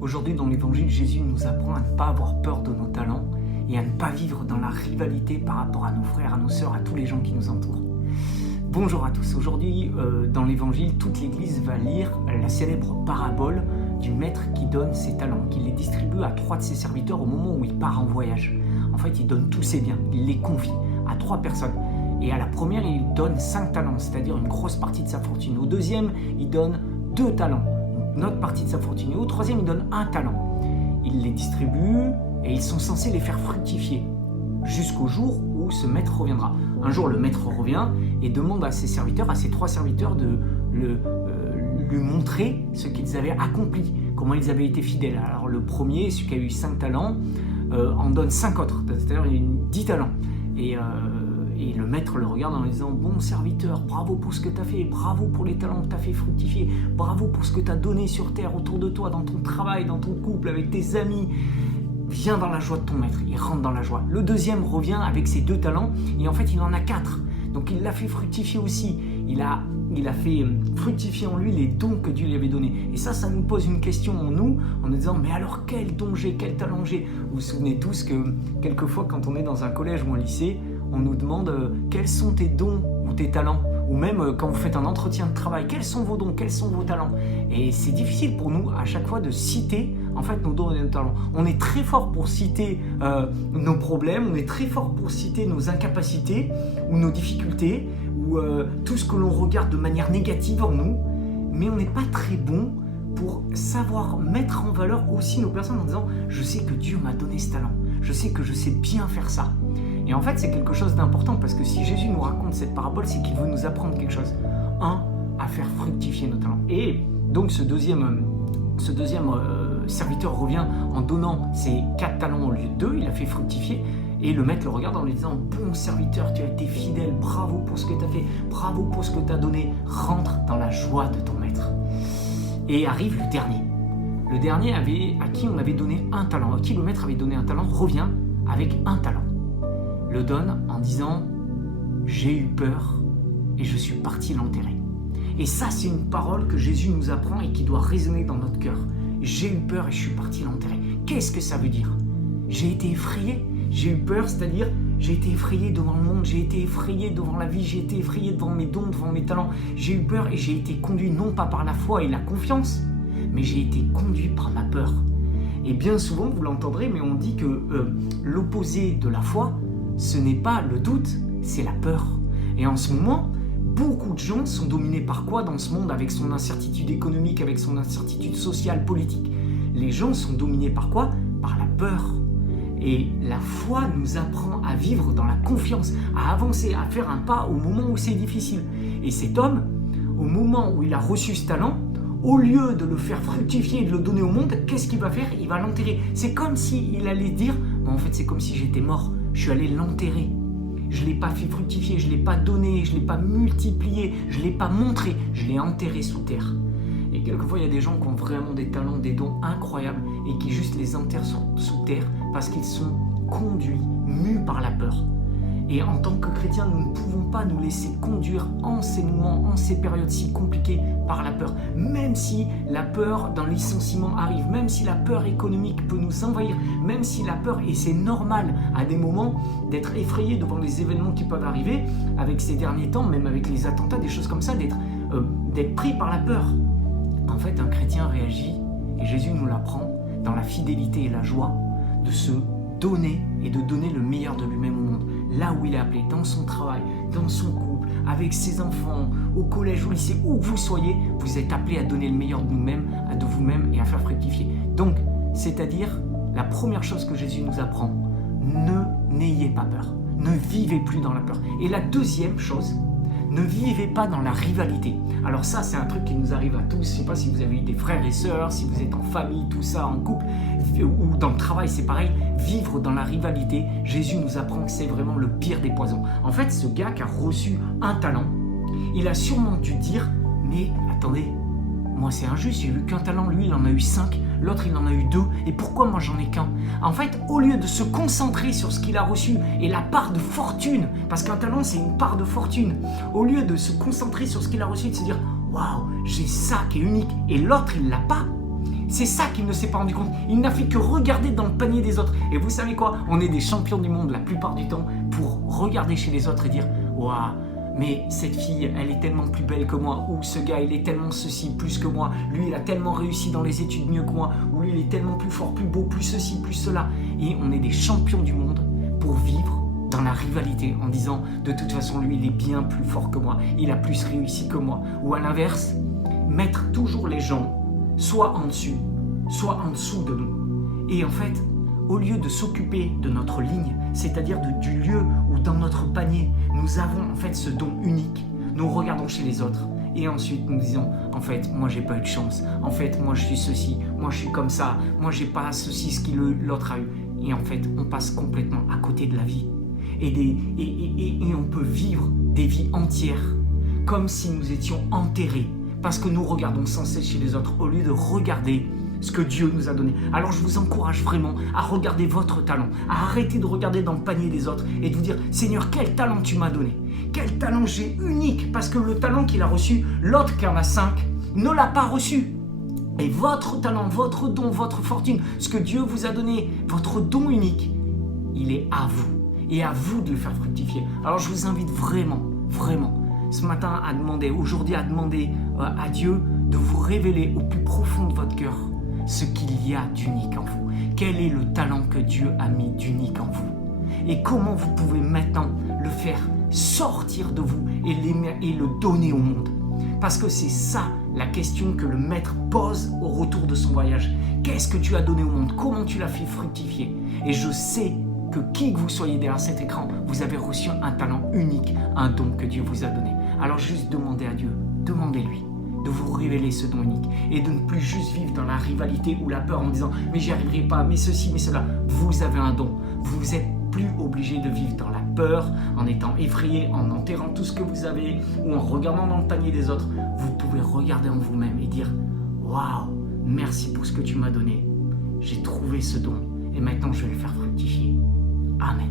Aujourd'hui, dans l'Évangile, Jésus nous apprend à ne pas avoir peur de nos talents et à ne pas vivre dans la rivalité par rapport à nos frères, à nos sœurs, à tous les gens qui nous entourent. Bonjour à tous. Aujourd'hui, dans l'Évangile, toute l'Église va lire la célèbre parabole du maître qui donne ses talents, qui les distribue à 3 de ses serviteurs au moment où il part en voyage. En fait, il donne tous ses biens, il les confie à 3 personnes. Et à la première, il donne 5 talents, c'est-à-dire une grosse partie de sa fortune. Au deuxième, il donne 2 talents, une autre partie de sa fortune. Et au troisième, il donne 1 talent. Il les distribue et ils sont censés les faire fructifier jusqu'au jour où ce maître reviendra. Un jour, le maître revient et demande à ses serviteurs, à ses 3 serviteurs, de lui montrer ce qu'ils avaient accompli, comment ils avaient été fidèles. Alors le premier, celui qui a eu 5 talents, en donne 5 autres, c'est-à-dire 10 talents. Et le maître le regarde en lui disant « Bon serviteur, bravo pour ce que tu as fait, bravo pour les talents que tu as fait fructifier, bravo pour ce que tu as donné sur terre, autour de toi, dans ton travail, dans ton couple, avec tes amis. Viens dans la joie de ton maître. » Il rentre dans la joie. Le deuxième revient avec ses 2 talents et en fait il en a 4. Donc il l'a fait fructifier aussi. Il a fait fructifier en lui les dons que Dieu lui avait donnés. Et ça nous pose une question en nous, en nous disant « Mais alors quel don j'ai, quel talent j'ai ?» Vous vous souvenez tous que quelquefois quand on est dans un collège ou un lycée, on nous demande quels sont tes dons ou tes talents, ou même quand vous faites un entretien de travail, quels sont vos dons, quels sont vos talents. Et c'est difficile pour nous à chaque fois de citer en fait nos dons et nos talents. On est très fort pour citer nos problèmes, on est très fort pour citer nos incapacités ou nos difficultés ou tout ce que l'on regarde de manière négative en nous, mais on n'est pas très bon pour savoir mettre en valeur aussi nos personnes en disant « Je sais que Dieu m'a donné ce talent, je sais que je sais bien faire ça ». Et en fait, c'est quelque chose d'important parce que si Jésus nous raconte cette parabole, c'est qu'il veut nous apprendre quelque chose. À faire fructifier nos talents. Et donc, ce deuxième serviteur revient en donnant ses 4 talents au lieu de 2, il a fait fructifier. Et le maître le regarde en lui disant « Bon serviteur, tu as été fidèle, bravo pour ce que tu as fait, bravo pour ce que tu as donné, rentre dans la joie de ton maître. » Et arrive le dernier. Le dernier à qui on avait donné 1 talent, à qui le maître avait donné 1 talent, revient avec 1 talent. Le donne en disant « J'ai eu peur et je suis parti l'enterrer. » Et ça, c'est une parole que Jésus nous apprend et qui doit résonner dans notre cœur. J'ai eu peur et je suis parti l'enterrer. Qu'est-ce que ça veut dire? J'ai été effrayé. J'ai eu peur, c'est-à-dire j'ai été effrayé devant le monde, j'ai été effrayé devant la vie, j'ai été effrayé devant mes dons, devant mes talents. J'ai eu peur et j'ai été conduit non pas par la foi et la confiance, mais j'ai été conduit par ma peur. Et bien souvent, vous l'entendrez, mais on dit que l'opposé de la foi, ce n'est pas le doute, c'est la peur. Et en ce moment, beaucoup de gens sont dominés par quoi dans ce monde avec son incertitude économique, avec son incertitude sociale, politique? Les gens sont dominés par quoi? Par la peur. Et la foi nous apprend à vivre dans la confiance, à avancer, à faire un pas au moment où c'est difficile. Et cet homme, au moment où il a reçu ce talent, au lieu de le faire fructifier et de le donner au monde, qu'est-ce qu'il va faire? Il va l'enterrer. C'est comme s'il allait dire, en fait c'est comme si j'étais mort. Je suis allé l'enterrer. Je ne l'ai pas fait fructifier, je ne l'ai pas donné, je ne l'ai pas multiplié, je ne l'ai pas montré, je l'ai enterré sous terre. Et quelquefois, il y a des gens qui ont vraiment des talents, des dons incroyables et qui juste les enterrent sous terre parce qu'ils sont conduits, mus par la peur. Et en tant que chrétiens, nous ne pouvons pas nous laisser conduire en ces moments, en ces périodes si compliquées par la peur. Même si la peur d'un licenciement arrive, même si la peur économique peut nous envahir, même si la peur, et c'est normal à des moments d'être effrayé devant les événements qui peuvent arriver, avec ces derniers temps, même avec les attentats, des choses comme ça, d'être pris par la peur. En fait, un chrétien réagit, et Jésus nous l'apprend, dans la fidélité et la joie, de se donner et de donner le meilleur de lui-même au monde. Là où il est appelé, dans son travail, dans son couple, avec ses enfants, au collège, au lycée, où que vous soyez, vous êtes appelé à donner le meilleur de vous-même et à faire fructifier. Donc, c'est-à-dire, la première chose que Jésus nous apprend, n'ayez pas peur, ne vivez plus dans la peur. Et la deuxième chose, ne vivez pas dans la rivalité. Alors ça, c'est un truc qui nous arrive à tous. Je ne sais pas si vous avez eu des frères et sœurs, si vous êtes en famille, tout ça, en couple, ou dans le travail, c'est pareil. Vivre dans la rivalité, Jésus nous apprend que c'est vraiment le pire des poisons. En fait, ce gars qui a reçu 1 talent, il a sûrement dû dire « Mais attendez, moi c'est injuste, j'ai eu qu'1 talent, lui il en a eu 5, l'autre il en a eu 2, et pourquoi moi j'en ai qu'1 ?» En fait, au lieu de se concentrer sur ce qu'il a reçu et la part de fortune, parce qu'un talent c'est une part de fortune, au lieu de se concentrer sur ce qu'il a reçu et de se dire « Waouh, j'ai ça qui est unique » et l'autre il l'a pas, C'est ça qu'il ne s'est pas rendu compte. Il n'a fait que regarder dans le panier des autres. Et vous savez quoi? On est des champions du monde la plupart du temps pour regarder chez les autres et dire « Waouh, mais cette fille, elle est tellement plus belle que moi. » Ou « Ce gars, il est tellement ceci, plus que moi. Lui, il a tellement réussi dans les études mieux que moi. » Ou « Lui, il est tellement plus fort, plus beau, plus ceci, plus cela. » Et on est des champions du monde pour vivre dans la rivalité en disant « De toute façon, lui, il est bien plus fort que moi. Il a plus réussi que moi. » Ou à l'inverse, mettre toujours les gens soit en dessus, soit en dessous de nous. Et en fait, au lieu de s'occuper de notre ligne, c'est-à-dire du lieu où dans notre panier, nous avons en fait ce don unique, nous regardons chez les autres et ensuite nous disons, en fait, moi j'ai pas eu de chance, en fait, moi je suis ceci, moi je suis comme ça, moi j'ai pas ceci, ce que l'autre a eu. Et en fait, on passe complètement à côté de la vie. Et on peut vivre des vies entières comme si nous étions enterrés parce que nous regardons sans cesse chez les autres au lieu de regarder ce que Dieu nous a donné. Alors je vous encourage vraiment à regarder votre talent, à arrêter de regarder dans le panier des autres et de vous dire « Seigneur, quel talent tu m'as donné? Quel talent j'ai unique ?» Parce que le talent qu'il a reçu, l'autre qui en a 5 ne l'a pas reçu. Et votre talent, votre don, votre fortune, ce que Dieu vous a donné, votre don unique, il est à vous. Et à vous de le faire fructifier. Alors je vous invite vraiment, ce matin aujourd'hui à demander à Dieu de vous révéler au plus profond de votre cœur ce qu'il y a d'unique en vous. Quel est le talent que Dieu a mis d'unique en vous? Et comment vous pouvez maintenant le faire sortir de vous et le donner au monde? Parce que c'est ça la question que le maître pose au retour de son voyage. Qu'est-ce que tu as donné au monde? Comment tu l'as fait fructifier? Et je sais que qui que vous soyez derrière cet écran, vous avez reçu un talent unique, un don que Dieu vous a donné. Alors juste demandez à Dieu, demandez-lui de vous révéler ce don unique et de ne plus juste vivre dans la rivalité ou la peur en disant « mais j'y arriverai pas, mais ceci, mais cela ». Vous avez un don, vous n'êtes plus obligé de vivre dans la peur, en étant effrayé, en enterrant tout ce que vous avez ou en regardant dans le panier des autres. Vous pouvez regarder en vous-même et dire « waouh, merci pour ce que tu m'as donné, j'ai trouvé ce don et maintenant je vais le faire fructifier ». Amen.